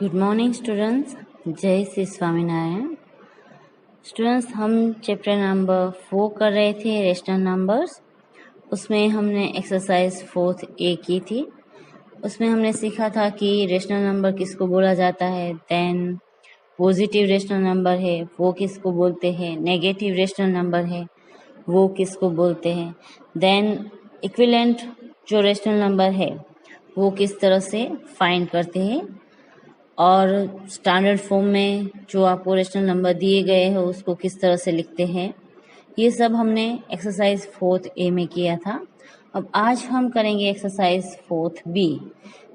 Good morning students, जय Shri Swaminarayan. Students, हम chapter number 4 कर रहे थे, रेशनल नंबर्स। उसमें हमने एक्सरसाइज 4 ए की थी। उसमें हमने सीखा था कि रेशनल नंबर किसको बोला जाता है, देन पॉजिटिव रेशनल नंबर है वो किसको बोलते हैं, नेगेटिव रेशनल नंबर है वो किसको बोलते हैं, देन इक्विवेलेंट जो रेशनल नंबर है वो किस तरह से फाइंड करते हैं, और स्टैंडर्ड फॉर्म में जो आपको रेशनल नंबर दिए गए हैं उसको किस तरह से लिखते हैं। ये सब हमने एक्सरसाइज 4 ए में किया था। अब आज हम करेंगे एक्सरसाइज 4 बी,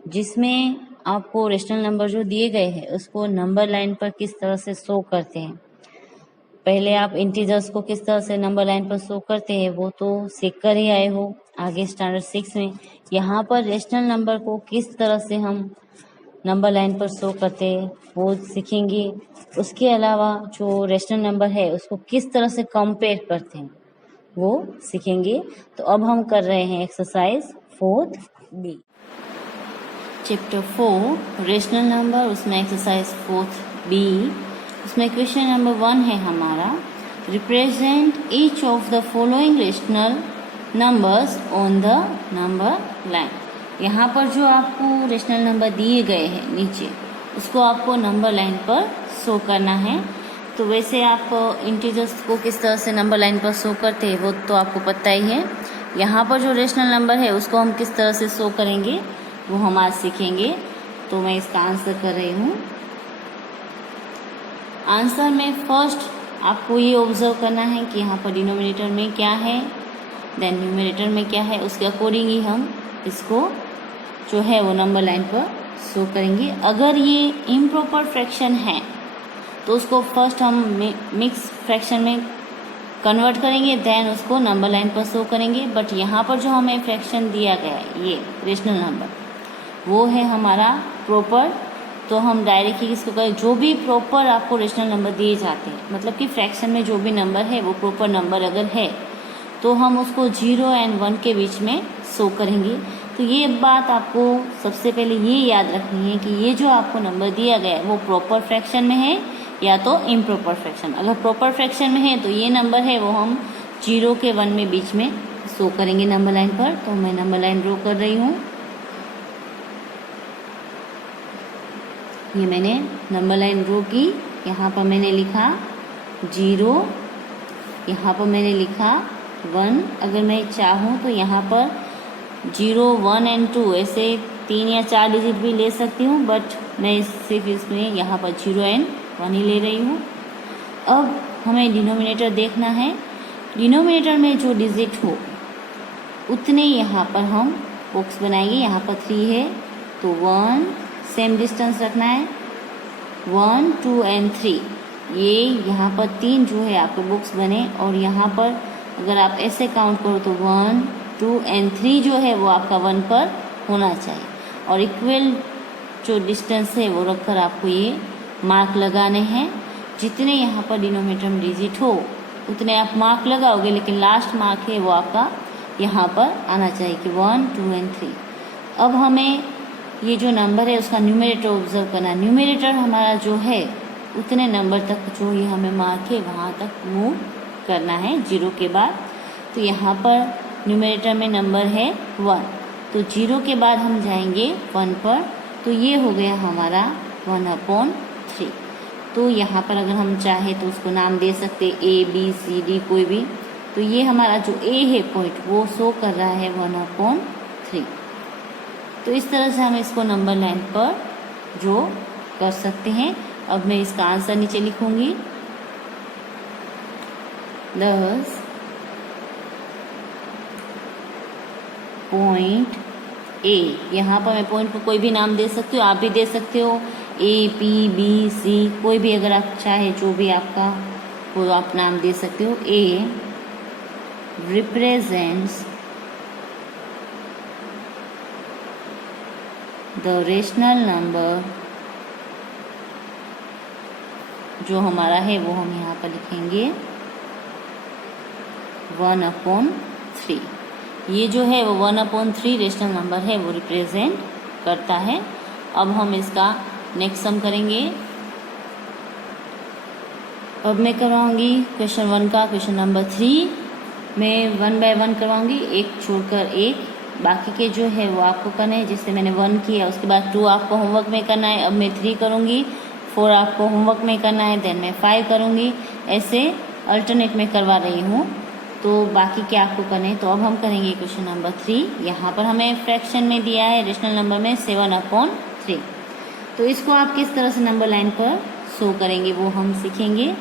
जिसमें आपको रेशनल नंबर जो दिए गए हैं उसको नंबर लाइन पर किस तरह से शो करते हैं। पहले आप इंटीजर्स को किस तरह से नंबर लाइन पर शो करते हैं वो तो सीख कर ही आए हो आगे स्टैंडर्ड 6 में। यहाँ पर रेशनल नंबर को किस तरह से हम नंबर लाइन पर शो करते हैं वो सीखेंगे। उसके अलावा जो रेशनल नंबर है उसको किस तरह से कंपेयर करते हैं वो सीखेंगे। तो अब हम कर रहे हैं exercise 4 B, chapter 4 rational number. उसमें एक्सरसाइज 4 बी, उसमें क्वेश्चन नंबर 1 है हमारा, represent each of the following rational numbers on the number line. यहाँ पर जो आपको रेशनल नंबर दिए गए हैं नीचे, उसको आपको नंबर लाइन पर शो करना है। तो वैसे आप इंटीजर्स को किस तरह से नंबर लाइन पर शो करते हैं वो तो आपको पता ही है। यहाँ पर जो रेशनल नंबर है उसको हम किस तरह से शो करेंगे वो हम आज सीखेंगे। तो मैं इसका आंसर कर रही हूँ। आंसर में फर्स्ट आपको ये ऑब्जर्व करना है कि यहाँ पर डिनोमिनेटर में क्या है, देन न्यूमरेटर में क्या है, उसके अकॉर्डिंग ही हम इसको जो है वो नंबर लाइन पर शो करेंगे। अगर ये इम्प्रॉपर फ्रैक्शन है तो उसको फर्स्ट हम मिक्स फ्रैक्शन में कन्वर्ट करेंगे, देन उसको नंबर लाइन पर शो करेंगे। बट यहाँ पर जो हमें फ्रैक्शन दिया गया है ये रेशनल नंबर वो है हमारा प्रॉपर। तो हम डायरेक्ट ही इसको करें, जो भी प्रॉपर आपको रेशनल नंबर दिए जाते हैं, मतलब कि फ्रैक्शन में जो भी नंबर है वो प्रॉपर नंबर अगर है तो हम उसको 0 और 1 के बीच में शो करेंगे। तो ये बात आपको सबसे पहले ये याद रखनी है कि ये जो आपको नंबर दिया गया है वो प्रॉपर फ्रैक्शन में है या तो इम्प्रॉपर फ्रैक्शन। अगर प्रॉपर फ्रैक्शन में है तो ये नंबर है वो हम 0 के 1 में बीच में शो करेंगे नंबर लाइन पर। तो मैं नंबर लाइन ड्रॉ कर रही हूँ। ये मैंने नंबर लाइन ड्रॉ की। यहाँ पर मैंने लिखा 0, यहाँ पर मैंने लिखा 1। अगर मैं चाहूँ तो यहाँ पर 0, 1 और 2 ऐसे 3 या 4 डिजिट भी ले सकती हूँ, बट मैं सिर्फ इसमें यहाँ पर 0 और 1 ही ले रही हूँ। अब हमें डिनोमिनेटर देखना है। डिनोमिनेटर में जो डिजिट हो उतने यहाँ पर हम बॉक्स बनाएंगे। यहाँ पर 3 है तो 1 सेम डिस्टेंस रखना है, 1, 2 और 3। ये यहाँ पर 3 जो है आपके बॉक्स बने, और यहाँ पर अगर आप ऐसे काउंट करो तो 1, 2 और 3 जो है वो आपका 1 पर होना चाहिए। और इक्वल जो डिस्टेंस है वो रखकर आपको ये मार्क लगाने हैं। जितने यहाँ पर डिनोमिनेटर में डिजिट हो उतने आप मार्क लगाओगे, लेकिन लास्ट मार्क है वो आपका यहाँ पर आना चाहिए कि 1, 2 और 3। अब हमें ये जो नंबर है उसका न्यूमरेटर ऑब्जर्व करना है। न्यूमरेटर हमारा जो है उतने नंबर तक जो ये हमें मार्क है वहाँ तक मूव करना है 0 के बाद। तो यहाँ पर न्यूमरेटर में नंबर है 1, तो 0 के बाद हम जाएंगे 1 पर। तो ये हो गया हमारा 1/3। तो यहाँ पर अगर हम चाहे तो उसको नाम दे सकते A, B, C, D कोई भी। तो ये हमारा जो A है पॉइंट वो शो कर रहा है 1/3। तो इस तरह से हम इसको नंबर लाइन पर जो कर सकते हैं। अब मैं इसका आंसर नीचे लिखूंगी। 10 पॉइंट A। यहाँ पर मैं पॉइंट को कोई भी नाम दे सकती हूँ, आप भी दे सकते हो A, P, B, C कोई भी अगर आप चाहे जो भी आपका वो आप नाम दे सकते हो। A represents the rational number, जो हमारा है वो हम यहाँ पर लिखेंगे 1/3। ये जो है वो 1/3 रेशनल नंबर है वो रिप्रेजेंट करता है। अब हम इसका नेक्स्ट सम करेंगे। अब मैं करवाऊंगी क्वेश्चन 1 का क्वेश्चन नंबर 3। मैं 1 बाय 1 करवाऊंगी, एक छोड़कर एक। बाकी के जो है वो आपको करना है। जैसे मैंने 1 किया, उसके बाद 2 आपको होमवर्क में करना है। अब मैं 3 करूंगी, 4 आपको होमवर्क में करना है, देन मैं 5 करूंगी। ऐसे अल्टरनेट में करवा रही हूँ, तो बाकी क्या आपको करना है। तो अब हम करेंगे क्वेश्चन नंबर 3। यहाँ पर हमें फ्रैक्शन में दिया है रेशनल नंबर में 7/3। तो इसको आप किस तरह से नंबर लाइन पर शो करेंगे वो हम सीखेंगे।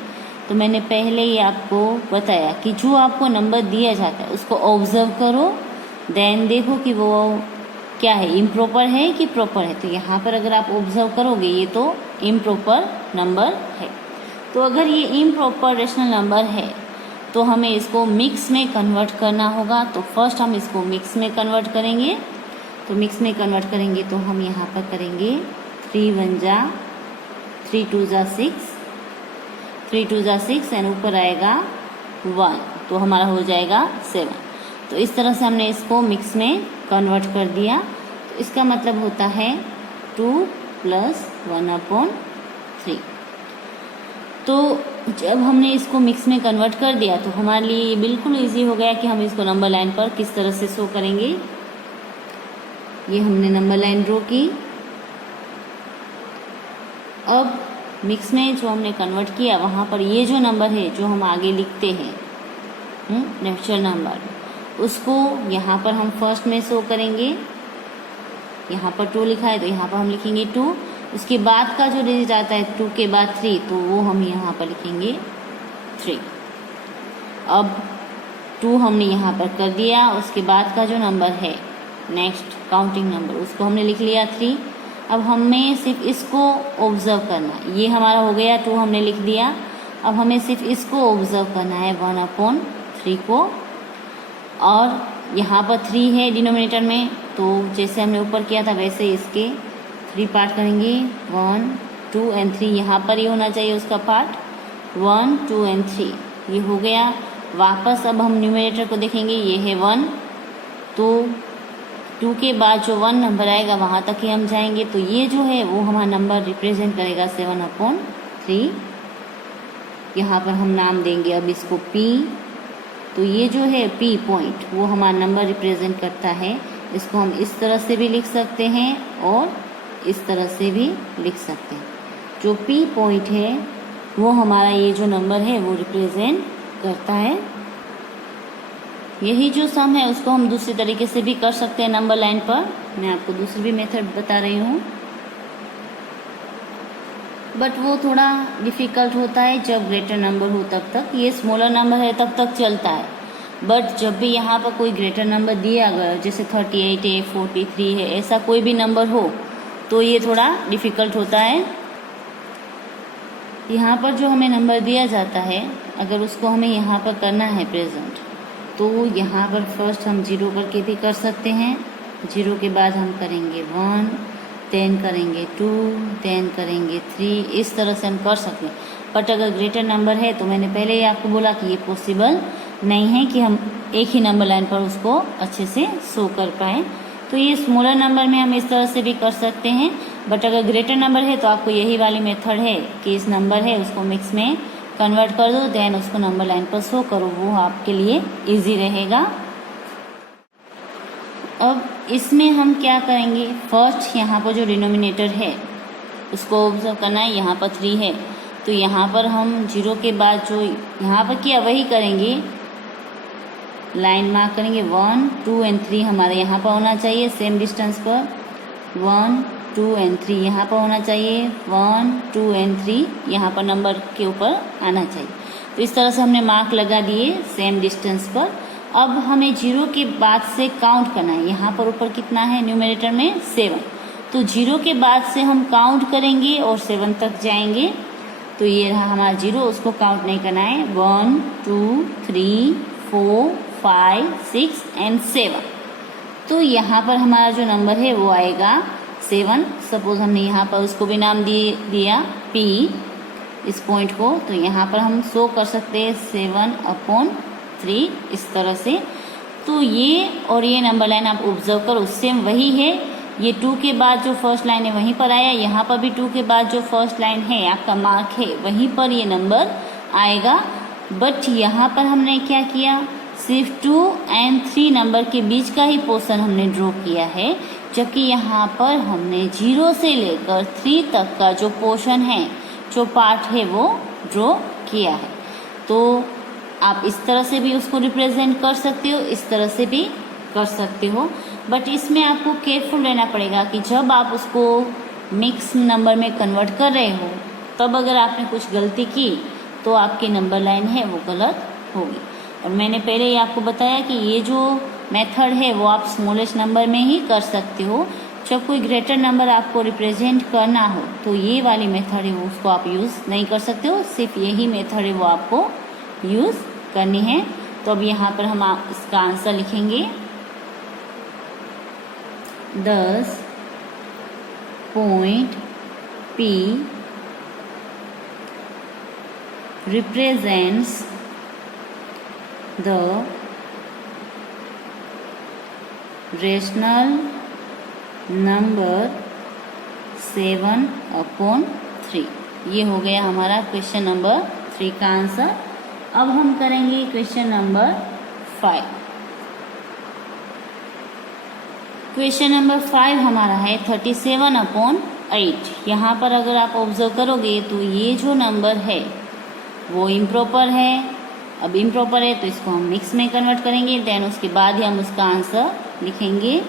तो मैंने पहले ही आपको बताया कि जो आपको नंबर दिया जाता है उसको ऑब्जर्व करो, देन देखो कि वो क्या है, इम्प्रॉपर है कि प्रॉपर है। तो यहाँ पर अगर आप ऑब्जर्व करोगे ये तो इम्प्रॉपर नंबर है। तो अगर ये इम्प्रॉपर रेशनल नंबर है तो हमें इसको मिक्स में कन्वर्ट करना होगा। तो फर्स्ट हम इसको मिक्स में कन्वर्ट करेंगे। तो मिक्स में कन्वर्ट करेंगे तो हम यहाँ पर करेंगे 3 1 जा 3 2 जा 6, 3 2 जा 6 एंड ऊपर आएगा 1, तो हमारा हो जाएगा 7। तो इस तरह से हमने इसको मिक्स में कन्वर्ट कर दिया। तो इसका मतलब होता है 2 + 1/3। तो जब हमने इसको मिक्स में कन्वर्ट कर दिया तो हमारे लिए ये बिल्कुल इजी हो गया कि हम इसको नंबर लाइन पर किस तरह से शो करेंगे। ये हमने नंबर लाइन ड्रॉ की। अब मिक्स में जो हमने कन्वर्ट किया वहाँ पर ये जो नंबर है जो हम आगे लिखते हैं नेचुरल नंबर, उसको यहाँ पर हम फर्स्ट में शो करेंगे। यहाँ पर 2 लिखा है तो यहाँ पर हम लिखेंगे 2। उसके बाद का जो डिजिट आता है 2 के बाद 3, तो वो हम यहाँ पर लिखेंगे 3। अब 2 हमने यहाँ पर कर दिया। उसके बाद का जो नंबर है नेक्स्ट काउंटिंग नंबर, उसको हमने लिख लिया 3। अब हमें सिर्फ इसको ऑब्जर्व करना है। ये हमारा हो गया 2 हमने लिख दिया। अब हमें सिर्फ इसको ऑब्जर्व करना है 1/3 को। और यहाँ पर 3 है डिनोमिनेटर में, तो जैसे हमने ऊपर किया था वैसे इसके 3 पार्ट करेंगे, 1 2 एंड 3। यहाँ पर ये होना चाहिए उसका पार्ट 1 2 एंड 3। ये हो गया। वापस अब हम न्यूमरेटर को देखेंगे, ये है 1, तो 2 के बाद जो 1 नंबर आएगा वहाँ तक ही हम जाएंगे। तो ये जो है वो हमारा नंबर रिप्रेजेंट करेगा 7/3। यहाँ पर हम नाम देंगे अब इसको P। तो ये जो है P पॉइंट वो हमारा नंबर रिप्रेजेंट करता है। इसको हम इस तरह से भी लिख सकते हैं और इस तरह से भी लिख सकते हैं। जो P पॉइंट है वो हमारा ये जो नंबर है वो रिप्रेजेंट करता है। यही जो सम है उसको हम दूसरे तरीके से भी कर सकते हैं नंबर लाइन पर। मैं आपको दूसरी भी मेथड बता रही हूँ, बट वो थोड़ा डिफ़िकल्ट होता है जब ग्रेटर नंबर हो तब तक। ये स्मॉलर नंबर है तब तक चलता है, बट जब भी यहाँ पर कोई ग्रेटर नंबर दिया अगर जैसे 38 है 43 है ऐसा कोई भी नंबर हो तो ये थोड़ा डिफ़िकल्ट होता है। यहाँ पर जो हमें नंबर दिया जाता है अगर उसको हमें यहाँ पर करना है प्रेजेंट, तो यहाँ पर फर्स्ट हम 0 करके भी कर सकते हैं। 0 के बाद हम करेंगे 1, देन करेंगे 2, देन करेंगे 3। इस तरह से हम कर सकते हैं। बट अगर ग्रेटर नंबर है तो मैंने पहले ही आपको बोला कि ये पॉसिबल नहीं है कि हम एक ही नंबर लाइन पर उसको अच्छे से शो कर पाएँ। तो ये स्मॉलर नंबर में हम इस तरह से भी कर सकते हैं। बट अगर ग्रेटर नंबर है तो आपको यही वाली मेथड है कि इस नंबर है उसको मिक्स में कन्वर्ट कर दो, देन उसको नंबर लाइन पर शो करो, वो आपके लिए इजी रहेगा। अब इसमें हम क्या करेंगे, फर्स्ट यहाँ पर जो डिनोमिनेटर है उसको ऑब्जर्व करना है। यहाँ पर 3 है तो यहाँ पर हम 0 के बाद जो यहाँ पर किया वही करेंगे, लाइन मार्क करेंगे। 1 2 एंड 3 हमारे यहाँ पर होना चाहिए सेम डिस्टेंस पर। 1 2 एंड 3 यहाँ पर होना चाहिए। 1 2 एंड 3 यहाँ पर नंबर के ऊपर आना चाहिए। तो इस तरह से हमने मार्क लगा दिए सेम डिस्टेंस पर। अब हमें 0 के बाद से काउंट करना है। यहाँ पर ऊपर कितना है न्यूमरेटर में 7, तो 0 के बाद से हम काउंट करेंगे और 7 तक जाएंगे। तो ये रहा हमारा 0, उसको काउंट नहीं करना है। 1 2 3 4 5 6 एंड 7। तो यहाँ पर हमारा जो नंबर है वो आएगा 7। सपोज हमने यहाँ पर उसको भी नाम दिया P इस पॉइंट को, तो यहाँ पर हम शो कर सकते हैं 7/3 इस तरह से। तो ये और ये नंबर लाइन आप ऑब्जर्व करो सेम वही है ये 2 के बाद जो फर्स्ट लाइन है वहीं पर आया, यहाँ पर भी 2 के बाद जो फर्स्ट लाइन है आपका मार्क है वहीं पर ये नंबर आएगा। बट यहाँ पर हमने क्या किया, सिर्फ 2 और 3 नंबर के बीच का ही पोर्शन हमने ड्रॉ किया है, जबकि यहाँ पर हमने 0 से लेकर 3 तक का जो पोर्शन है, जो पार्ट है वो ड्रॉ किया है। तो आप इस तरह से भी उसको रिप्रेजेंट कर सकते हो, इस तरह से भी कर सकते हो। बट इसमें आपको केयरफुल रहना पड़ेगा कि जब आप उसको मिक्स नंबर में कन्वर्ट कर रहे हो, तब अगर आपने कुछ गलती की तो आपकी नंबर लाइन है वो गलत होगी। और मैंने पहले ही आपको बताया कि ये जो मेथड है वो आप स्मॉलेस्ट नंबर में ही कर सकते हो। जब कोई ग्रेटर नंबर आपको रिप्रेजेंट करना हो तो ये वाली मेथड है वो उसको आप यूज़ नहीं कर सकते हो, सिर्फ यही मेथड है वो आपको यूज़ करनी है। तो अब यहाँ पर हम इसका आंसर लिखेंगे 10 point P represents the rational number 7/3। ये हो गया हमारा क्वेश्चन नंबर 3 का आंसर। अब हम करेंगे क्वेश्चन नंबर 5। क्वेश्चन नंबर 5 हमारा है 37/8। यहाँ पर अगर आप ऑब्जर्व करोगे तो ये जो नंबर है वो इम्प्रॉपर है। अब इम्प्रॉपर है तो इसको हम मिक्स में कन्वर्ट करेंगे, देन उसके बाद ही हम उसका आंसर लिखेंगे।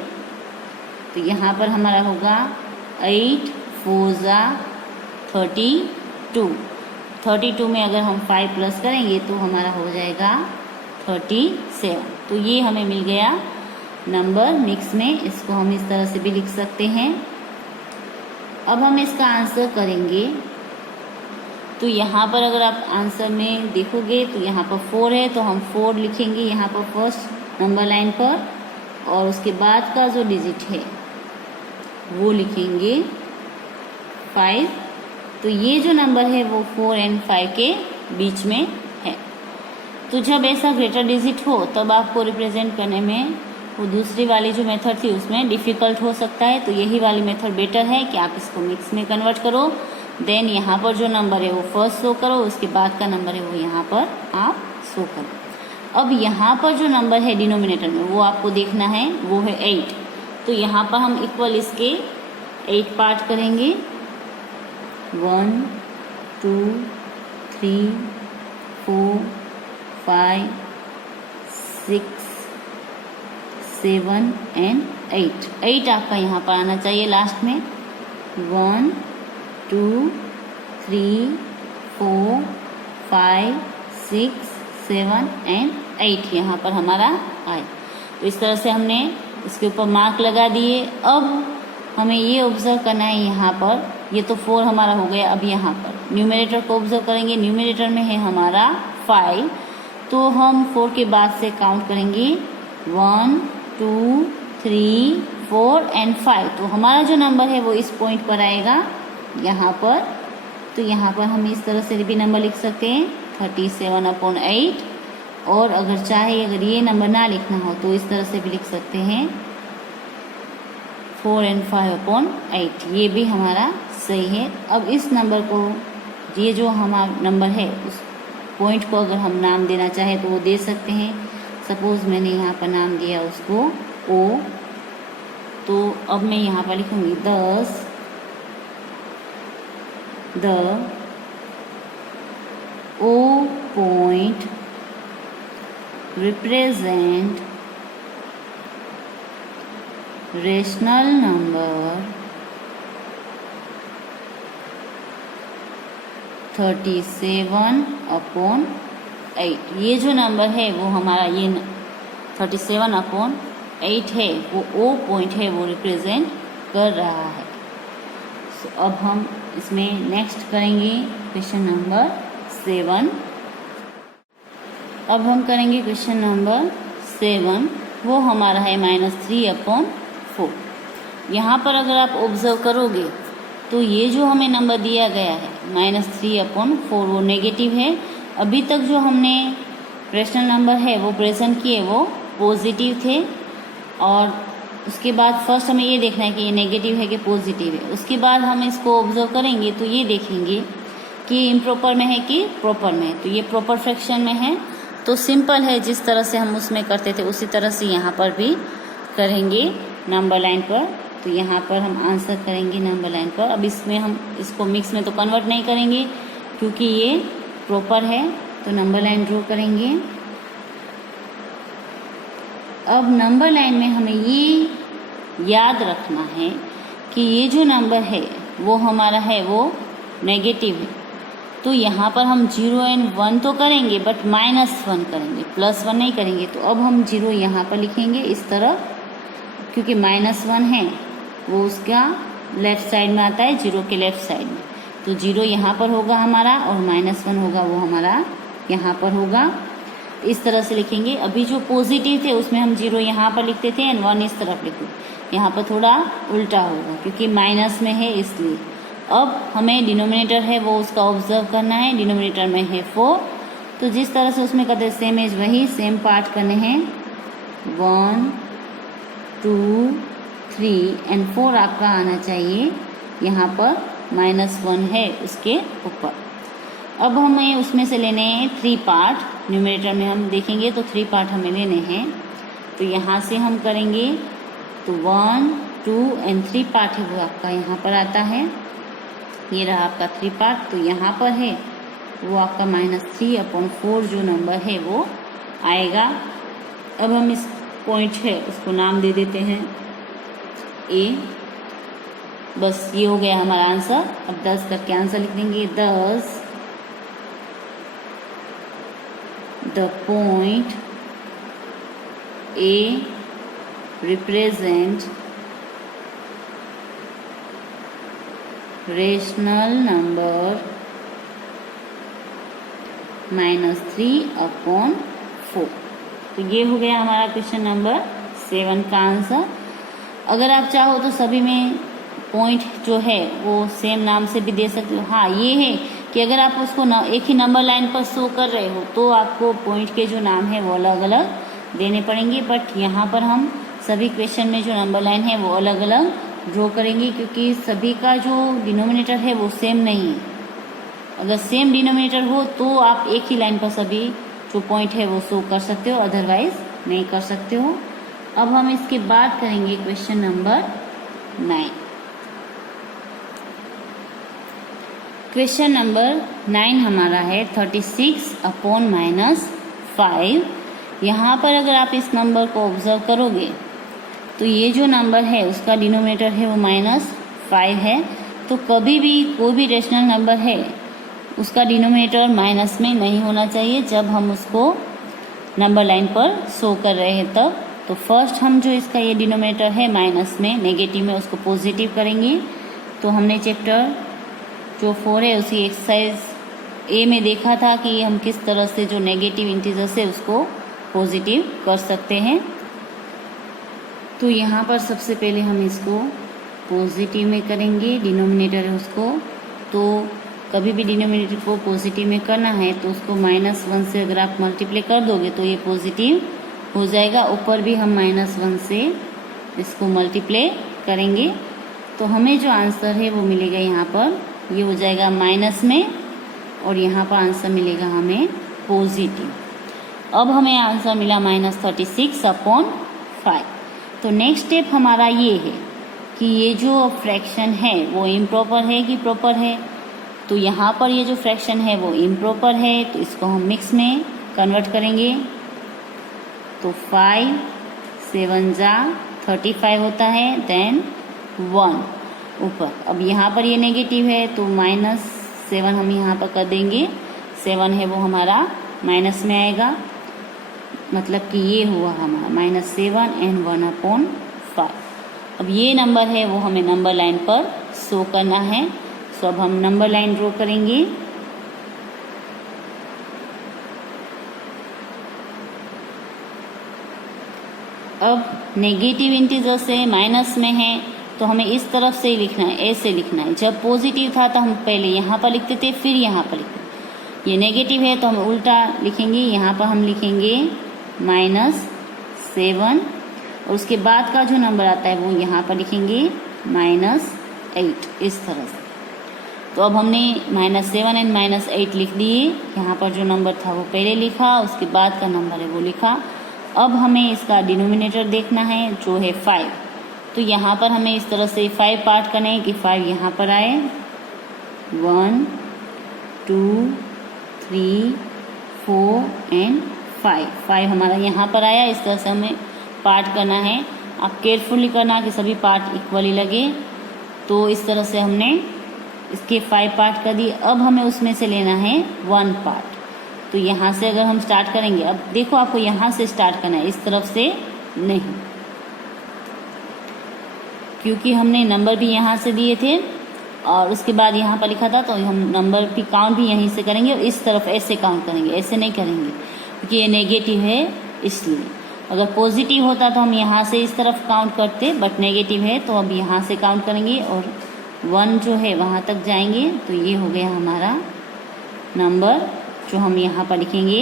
तो यहाँ पर हमारा होगा 8 4 32। 32 में अगर हम 5 प्लस करेंगे तो हमारा हो जाएगा 37। तो ये हमें मिल गया नंबर मिक्स में। इसको हम इस तरह से भी लिख सकते हैं। अब हम इसका आंसर करेंगे। तो यहाँ पर अगर आप आंसर में देखोगे तो यहाँ पर 4 है, तो हम 4 लिखेंगे यहाँ पर फर्स्ट नंबर लाइन पर, और उसके बाद का जो डिजिट है वो लिखेंगे 5। तो ये जो नंबर है वो 4 और 5 के बीच में है। तो जब ऐसा ग्रेटर डिजिट हो तब आपको रिप्रेजेंट करने में वो दूसरी वाली जो मेथड थी उसमें डिफ़िकल्ट हो सकता है। तो यही वाली मेथड बेटर है कि आप इसको मिक्स में कन्वर्ट करो, देन यहाँ पर जो नंबर है वो फर्स्ट शो करो, उसके बाद का नंबर है वो यहाँ पर आप शो करो। अब यहाँ पर जो नंबर है डिनोमिनेटर में वो आपको देखना है, वो है 8। तो यहाँ पर हम इक्वल इसके 8 पार्ट करेंगे। 1 2 3 4 5 6 7 और 8। 8 आपका यहाँ पर आना चाहिए लास्ट में। 1 2 3 4 5 6 7 और 8 यहाँ पर हमारा आए। तो इस तरह से हमने इसके ऊपर मार्क लगा दिए। अब हमें ये ऑब्जर्व करना है, यहाँ पर ये तो 4 हमारा हो गया। अब यहाँ पर न्यूमरेटर को ऑब्जर्व करेंगे। न्यूमरेटर में है हमारा 5, तो हम 4 के बाद से काउंट करेंगे 1 2 3 4 और 5। तो हमारा जो नंबर है वो इस पॉइंट पर आएगा यहाँ पर। तो यहाँ पर हम इस तरह से भी नंबर लिख सकते हैं 37/8। और अगर चाहे अगर ये नंबर ना लिखना हो तो इस तरह से भी लिख सकते हैं 4 और 5/8। ये भी हमारा सही है। अब इस नंबर को, ये जो हमारा नंबर है उस पॉइंट को अगर हम नाम देना चाहे तो वो दे सकते हैं। सपोज मैंने यहाँ पर नाम दिया उसको O। तो अब मैं यहाँ पर लिखूँगी 10 the O point represent rational number 37/8। ये जो नंबर है वो हमारा ये 37/8 है, वो O पॉइंट है वो रिप्रेजेंट कर रहा है। अब हम इसमें नेक्स्ट करेंगे क्वेश्चन नंबर 7। अब हम करेंगे क्वेश्चन नंबर 7, वो हमारा है -3/4। यहाँ पर अगर आप ऑब्जर्व करोगे तो ये जो हमें नंबर दिया गया है -3/4 वो नेगेटिव है। अभी तक जो हमने रेशनल नंबर है वो प्रेजेंट किए वो पॉजिटिव थे, और उसके बाद फर्स्ट हमें ये देखना है कि ये नेगेटिव है कि पॉजिटिव है। उसके बाद हम इसको ऑब्जर्व करेंगे तो ये देखेंगे कि इम्प्रॉपर में है कि प्रॉपर में है। तो ये प्रॉपर फ्रैक्शन में है तो सिंपल है, जिस तरह से हम उसमें करते थे उसी तरह से यहाँ पर भी करेंगे नंबर लाइन पर। तो यहाँ पर हम आंसर करेंगे नंबर लाइन पर। अब इसमें हम इसको मिक्स में तो कन्वर्ट नहीं करेंगे क्योंकि ये प्रॉपर है, तो नंबर लाइन ड्रॉ करेंगे। अब नंबर लाइन में हमें ये याद रखना है कि ये जो नंबर है वो हमारा है वो नेगेटिव है। तो यहाँ पर हम 0 एंड 1 तो करेंगे बट -1 करेंगे, +1 नहीं करेंगे। तो अब हम 0 यहाँ पर लिखेंगे इस तरह, क्योंकि -1 है वो उसका लेफ्ट साइड में आता है, 0 के लेफ्ट साइड में। तो 0 यहाँ पर होगा हमारा और -1 होगा वो हमारा यहाँ पर होगा। इस तरह से लिखेंगे। अभी जो पॉजिटिव थे उसमें हम 0 यहाँ पर लिखते थे एंड 1 इस तरफ लिखते, यहाँ पर थोड़ा उल्टा होगा क्योंकि माइनस में है इसलिए। अब हमें डिनोमिनेटर है वो उसका ऑब्जर्व करना है। डिनोमिनेटर में है 4, तो जिस तरह से उसमें करते सेम एज वही सेम पार्ट करने हैं। 1 2 3 एंड 4 आपका आना चाहिए यहाँ पर, -1 है उसके ऊपर। अब हमें उसमें से लेने हैं 3 पार्ट। न्यूमरेटर में हम देखेंगे तो 3 पार्ट हमें लेने हैं। तो यहाँ से हम करेंगे तो 1 2 एंड 3 पार्ट है वो आपका यहाँ पर आता है। ये रहा आपका 3 पार्ट। तो यहाँ पर है वो आपका -3/4 जो नंबर है वो आएगा। अब हम इस पॉइंट है उसको नाम दे देते हैं A। बस ये हो गया हमारा आंसर। अब 10 करके आंसर लिख देंगे। 10 the point A represent rational number -3/4। तो ये हो गया हमारा क्वेश्चन नंबर 7 का आंसर। अगर आप चाहो तो सभी में पॉइंट जो है वो सेम नाम से भी दे सकते हो। हाँ ये है कि अगर आप उसको एक ही नंबर लाइन पर शो कर रहे हो तो आपको पॉइंट के जो नाम है वो अलग अलग देने पड़ेंगे। बट यहाँ पर हम सभी क्वेश्चन में जो नंबर लाइन है वो अलग अलग ड्रॉ करेंगे क्योंकि सभी का जो डिनोमिनेटर है वो सेम नहीं है। अगर सेम डिनोमिनेटर हो तो आप एक ही लाइन पर सभी जो पॉइंट है वो शो कर सकते हो, अदरवाइज नहीं कर सकते हो। अब हम इसके बाद करेंगे क्वेश्चन नंबर 9। क्वेश्चन नंबर 9 हमारा है 36/-5। यहाँ पर अगर आप इस नंबर को ऑब्जर्व करोगे तो ये जो नंबर है उसका डिनोमिनेटर है वो -5 है। तो कभी भी कोई भी रेशनल नंबर है उसका डिनोमिनेटर माइनस में नहीं होना चाहिए जब हम उसको नंबर लाइन पर शो कर रहे हैं तब। तो फर्स्ट हम जो इसका ये डिनोमिनेटर है माइनस में, नेगेटिव में, उसको पॉजिटिव करेंगे। तो हमने चैप्टर जो 4 है उसी एक्सरसाइज ए में देखा था कि हम किस तरह से जो नेगेटिव इंटीजर से उसको पॉजिटिव कर सकते हैं। तो यहाँ पर सबसे पहले हम इसको पॉजिटिव में करेंगे, डिनोमिनेटर है उसको। तो कभी भी डिनोमिनेटर को पॉजिटिव में करना है तो उसको -1 से अगर आप मल्टीप्लाई कर दोगे तो ये पॉजिटिव हो जाएगा। ऊपर भी हम -1 से इसको मल्टीप्लाई करेंगे तो हमें जो आंसर है वो मिलेगा यहाँ पर, ये हो जाएगा माइनस में और यहाँ पर आंसर मिलेगा हमें पॉजिटिव। अब हमें आंसर मिला -36/5। तो नेक्स्ट स्टेप हमारा ये है कि ये जो फ्रैक्शन है वो इम्प्रॉपर है कि प्रॉपर है। तो यहाँ पर ये जो फ्रैक्शन है वो इम्प्रॉपर है तो इसको हम मिक्स में कन्वर्ट करेंगे। तो 5 7 जा 35 होता है, देन 1 ऊपर। अब यहाँ पर ये नेगेटिव है तो -7 हम यहाँ पर कर देंगे। 7 है वो हमारा माइनस में आएगा, मतलब कि ये हुआ हमारा -7 एंड 1/5। अब ये नंबर है वो हमें नंबर लाइन पर शो करना है। सो अब हम नंबर लाइन ड्रॉ करेंगे। अब नेगेटिव इंटीजर से माइनस में है तो हमें इस तरफ से ही लिखना है, ऐसे लिखना है। जब पॉजिटिव था तो हम पहले यहाँ पर लिखते थे फिर यहाँ पर लिखते थे। ये नेगेटिव है तो हम उल्टा लिखेंगे, यहाँ पर हम लिखेंगे -7। और उसके बाद का जो नंबर आता है वो यहाँ पर लिखेंगे -8, इस तरह से। तो अब हमने -7 एंड -8 लिख दिए। यहाँ पर जो नंबर था वो पहले लिखा, उसके बाद का नंबर है वो लिखा। अब हमें इसका डिनोमिनेटर देखना है जो है 5। तो यहाँ पर हमें इस तरह से 5 पार्ट करने हैं कि 5 यहाँ पर आए, 1 2 3 4 एंड 5 हमारा यहाँ पर आया। इस तरह से हमें पार्ट करना है। आप केयरफुली करना कि सभी पार्ट इक्वली लगे। तो इस तरह से हमने इसके 5 पार्ट कर दिए। अब हमें उसमें से लेना है 1 पार्ट। तो यहाँ से अगर हम स्टार्ट करेंगे, अब देखो आपको यहाँ से स्टार्ट करना है, इस तरफ से नहीं, क्योंकि हमने नंबर भी यहाँ से दिए थे और उसके बाद यहाँ पर लिखा था। तो हम नंबर भी काउंट भी यहीं से करेंगे और इस तरफ ऐसे काउंट करेंगे, ऐसे नहीं करेंगे क्योंकि ये नेगेटिव है इसलिए। अगर पॉजिटिव होता तो हम यहाँ से इस तरफ काउंट करते, बट नेगेटिव है तो अब यहाँ से काउंट करेंगे और 1 जो है वहाँ तक जाएंगे। तो ये हो गया हमारा नंबर जो हम यहाँ पर लिखेंगे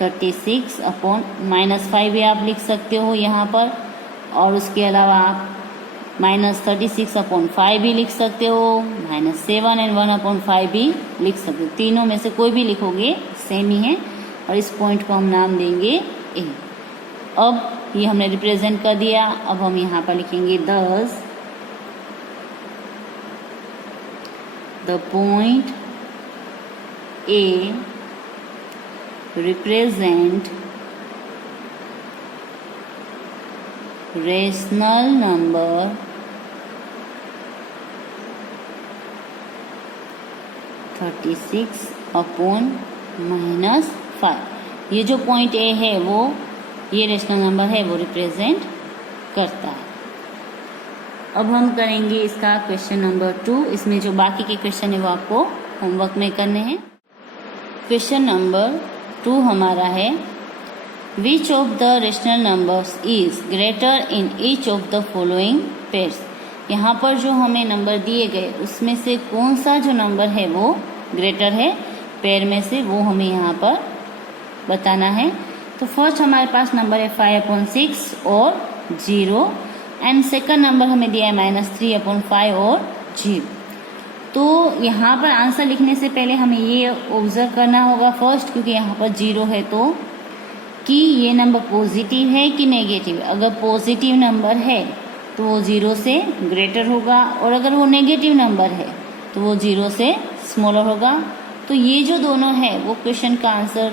36 अपॉन -5 भी आप लिख सकते हो यहाँ पर, और उसके अलावा आप -36 अपॉन 5 भी लिख सकते हो, -7 एंड 1 अपॉन 5 भी लिख सकते हो। तीनों में से कोई भी लिखोगे सेम ही है। और इस पॉइंट को हम नाम देंगे ए। अब ये हमने रिप्रेजेंट कर दिया। अब हम यहाँ पर लिखेंगे 10 the point A represent rational number (36 upon -5). ये जो पॉइंट ए है वो ये रेशनल नंबर है वो रिप्रेजेंट करता है। अब हम करेंगे इसका क्वेश्चन नंबर 2। इसमें जो बाकी के क्वेश्चन है वो आपको होमवर्क में करने हैं। क्वेश्चन नंबर 2 हमारा है, which of the rational numbers is greater in each of the following pairs. यहाँ पर जो हमें नंबर दिए गए उसमें से कौन सा जो नंबर है वो ग्रेटर है पेयर में से, वो हमें यहाँ पर बताना है। तो फर्स्ट हमारे पास नंबर है 5/6 और 0 एंड सेकंड नंबर हमें दिया है -3/5 और 0। तो यहाँ पर आंसर लिखने से पहले हमें ये ऑब्जर्व करना होगा फर्स्ट, क्योंकि यहाँ पर 0 है तो कि ये नंबर पॉजिटिव है कि नेगेटिव। अगर पॉजिटिव नंबर है तो वो 0 से ग्रेटर होगा, और अगर वो नेगेटिव नंबर है तो वो 0 से स्मॉलर होगा। तो ये जो दोनों है वो क्वेश्चन का आंसर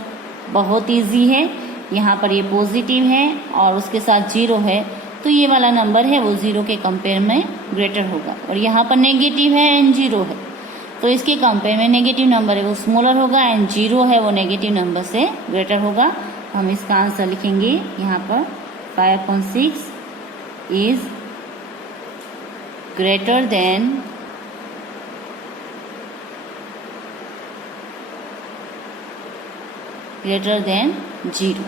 बहुत ईजी है। यहाँ पर ये पॉजिटिव है और उसके साथ 0 है, तो ये वाला नंबर है वो 0 के कंपेयर में ग्रेटर होगा। और यहाँ पर नेगेटिव है एंड 0 है, तो इसके कंपेयर में नेगेटिव नंबर है वो स्मॉलर होगा एंड 0 है वो नेगेटिव नंबर से ग्रेटर होगा। हम इसका आंसर लिखेंगे यहाँ पर 5/6 is greater than greater than 0।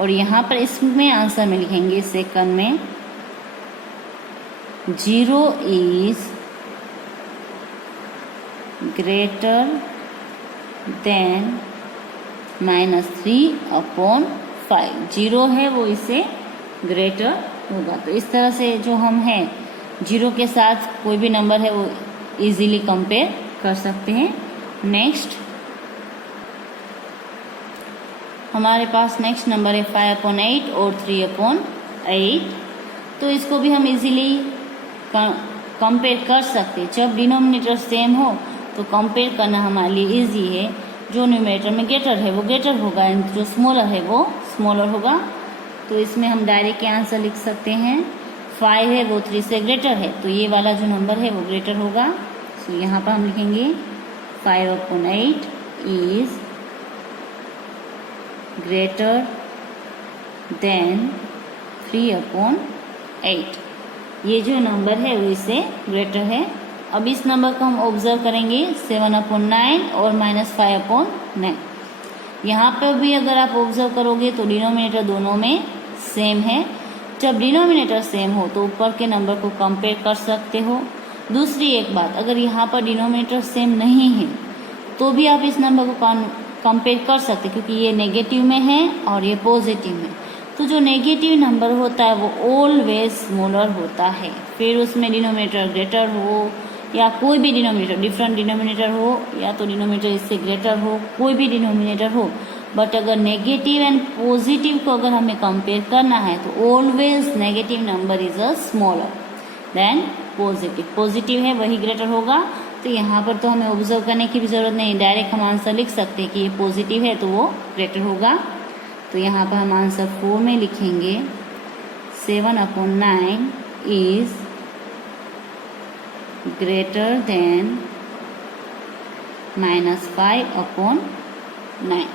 और यहाँ पर इसमें आंसर में लिखेंगे सेकंड में 0 इज ग्रेटर देन -3/5। 0 है वो इससे ग्रेटर होगा। तो इस तरह से जो हम हैं 0 के साथ कोई भी नंबर है वो इजीली कंपेयर कर सकते हैं। नेक्स्ट हमारे पास नेक्स्ट नंबर है 5/8 और 3/8। तो इसको भी हम इजीली कंपेयर कर सकते हैं। जब डिनोमिनेटर सेम हो तो कंपेयर करना हमारे लिए इजी है। जो न्यूमरेटर में ग्रेटर है वो ग्रेटर होगा एंड जो स्मॉलर है वो स्मॉलर होगा। तो इसमें हम डायरेक्ट आंसर लिख सकते हैं 5 है वो 3 से ग्रेटर है, तो ये वाला जो नंबर है वो ग्रेटर होगा। तो यहाँ पर हम लिखेंगे 5/8 इज ग्रेटर देन 3/8। ये जो नंबर है वो इससे ग्रेटर है। अब इस नंबर को हम ऑब्जर्व करेंगे 7/9 और -5/9। यहाँ पर भी अगर आप ऑब्जर्व करोगे तो डिनोमिनेटर दोनों में सेम है। जब डिनोमिनेटर सेम हो तो ऊपर के नंबर को कंपेयर कर सकते हो। दूसरी एक बात, अगर यहाँ पर डिनोमिनेटर सेम नहीं है तो भी आप इस नंबर को कंपेयर कर सकते, क्योंकि ये नेगेटिव में है और ये पॉजिटिव में। तो तो जो नेगेटिव नंबर होता है वो ऑलवेज स्मॉलर होता है, फिर उसमें डिनोमिनेटर ग्रेटर हो या कोई भी डिनोमिनेटर डिफरेंट डिनोमिनेटर हो या तो डिनोमिनेटर इससे ग्रेटर हो, कोई भी डिनोमिनेटर हो, बट अगर नेगेटिव एंड पॉजिटिव को अगर हमें कंपेयर करना है तो always negative number is a smaller than positive. Positive है वही ग्रेटर होगा, तो यहाँ पर तो हमें ऑब्जर्व करने की भी ज़रूरत नहीं, डायरेक्ट हम आंसर लिख सकते हैं कि ये पॉजिटिव है तो वो ग्रेटर होगा। तो यहाँ पर हम आंसर 4 में लिखेंगे 7/9 इज ग्रेटर देन -5/9।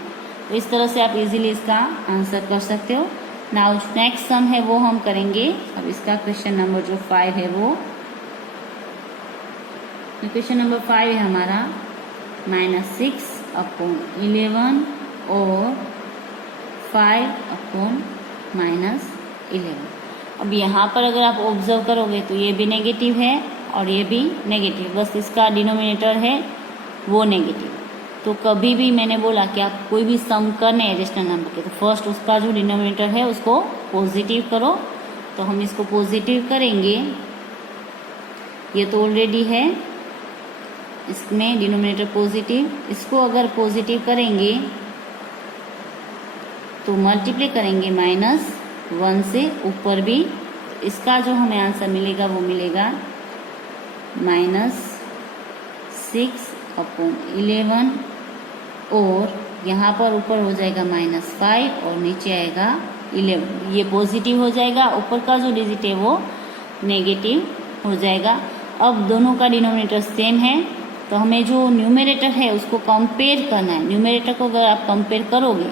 तो इस तरह से आप इजीली इसका आंसर कर सकते हो। नाउ नेक्स्ट सम है वो हम करेंगे। अब इसका क्वेश्चन नंबर जो 5 है वो क्वेश्चन नंबर 5 है हमारा -6/11 और 5/-11। अब यहाँ पर अगर आप ऑब्जर्व करोगे तो ये भी नेगेटिव है और ये भी नेगेटिव, बस इसका डिनोमिनेटर है वो नेगेटिव। तो कभी भी मैंने बोला कि आप कोई भी सम करने हैं रेशनल नंबर के तो फर्स्ट उसका जो डिनोमिनेटर है उसको पॉजिटिव करो। तो हम इसको पॉजिटिव करेंगे, ये तो ऑलरेडी है, इसमें डिनोमिनेटर पॉजिटिव, इसको अगर पॉजिटिव करेंगे तो मल्टीप्लाई करेंगे -1 से ऊपर भी, इसका जो हमें आंसर मिलेगा वो मिलेगा -6/11 और यहाँ पर ऊपर हो जाएगा -5 और नीचे आएगा 11। ये पॉजिटिव हो जाएगा, ऊपर का जो डिजिट है वो नेगेटिव हो जाएगा। अब दोनों का डिनोमिनेटर सेम है तो हमें जो न्यूमरेटर है उसको कंपेयर करना है। न्यूमरेटर को अगर आप कंपेयर करोगे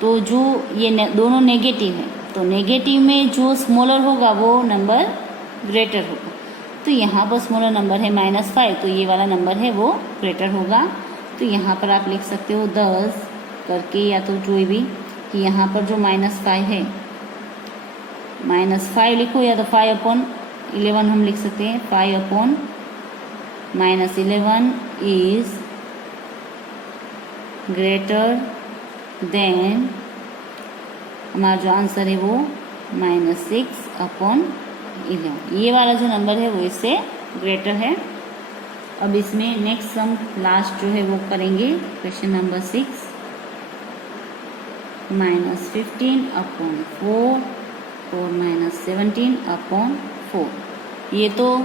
तो जो ये दोनों नेगेटिव है तो नेगेटिव में जो स्मॉलर होगा वो नंबर ग्रेटर होगा। तो यहाँ पर स्मॉलर नंबर है -5 तो ये वाला नंबर है वो ग्रेटर होगा। तो यहाँ पर आप लिख सकते हो 10 करके या तो जो भी कि यहाँ पर जो -5 है -5 लिखो या तो 5/11 हम लिख सकते हैं। 5/-11 इज ग्रेटर देन, हमारा जो आंसर है वो -6/11। ये वाला जो नंबर है वो इससे ग्रेटर है। अब इसमें नेक्स्ट सम लास्ट जो है वो करेंगे क्वेश्चन नंबर 6 -15/4 और -17/4। ये तो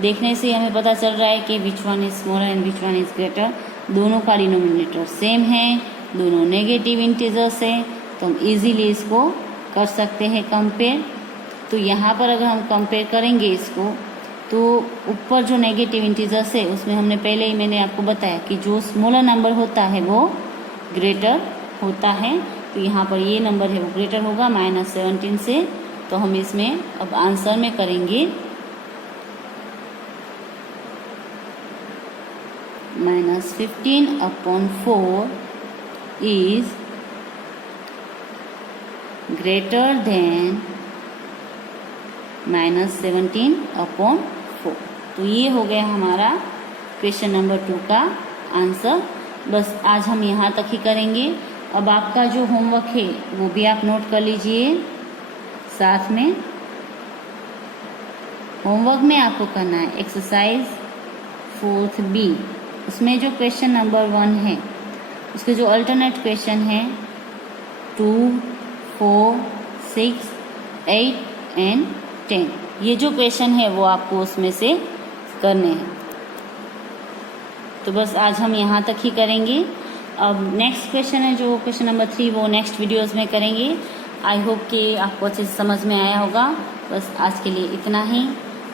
देखने से हमें पता चल रहा है कि which one is smaller and which one is greater. दोनों का डिनोमिनेटर सेम है, दोनों नेगेटिव इंटीजर्स है, तो हम इजीली इसको कर सकते हैं कंपेयर। तो यहाँ पर अगर हम कंपेयर करेंगे इसको तो ऊपर जो नेगेटिव इंटीजर्स है उसमें हमने पहले ही मैंने आपको बताया कि जो स्मॉलर नंबर होता है वो ग्रेटर होता है। तो यहाँ पर ये नंबर है वो ग्रेटर होगा -17 से। तो हम इसमें अब आंसर में करेंगे -15/4 इज ग्रेटर देन -17/4। तो ये हो गया हमारा क्वेश्चन नंबर 2 का आंसर। बस आज हम यहाँ तक ही करेंगे। अब आपका जो होमवर्क है वो भी आप नोट कर लीजिए साथ में। होमवर्क में आपको करना है एक्सरसाइज 4th B, उसमें जो क्वेश्चन नंबर 1 है उसके जो अल्टरनेट क्वेश्चन है 2, 4, 6, 8 एंड 10, ये जो क्वेश्चन है वो आपको उसमें से करने हैं। तो बस आज हम यहाँ तक ही करेंगे। अब नेक्स्ट क्वेश्चन है जो क्वेश्चन नंबर 3 वो नेक्स्ट वीडियोस में करेंगे। आई होप कि आपको अच्छे से समझ में आया होगा। बस आज के लिए इतना ही।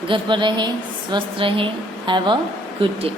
घर पर रहे, स्वस्थ रहे। Have a good day.